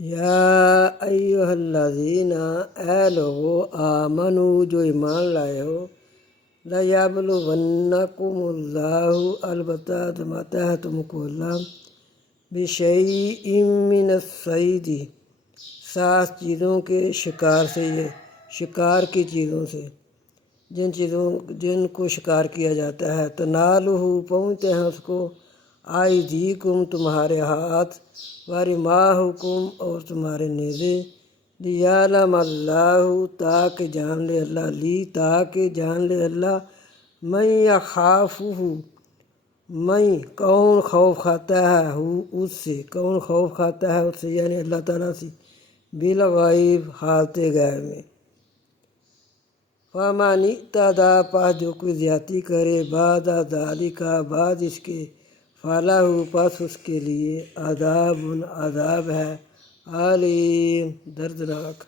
یا ایھا الذین اے لوگو آمنو جو ایمان لائے ہو، لیبلونکم اللہ البتہ آزماتا ہے تم کو اللہ، بشیء من الصید سات چیزوں کے شکار سے، یہ شکار کی چیزوں سے، جن کو شکار کیا جاتا ہے، تنالہ پہنچتے ہیں اس کو، ایدیکم تمہارے ہاتھ، ورماحکم اور تمہارے نیزے، لیعلم اللہ تاکہ جان لے اللہ، تاکہ جان لے اللہ، من یخافہ من کون خوف کھاتا ہے اس سے، کون خوف کھاتا ہے اس سے یعنی اللہ تعالیٰ سے، بالغیب حالت غیر میں۔ فَمَنِ اعْتَدَىٰ پس جو کوئی زیادتی کرے بعد ذَلِکَ بعد اس کے، فَلَہُ پس اس کے لیے عذاب ہے علیم دردناک۔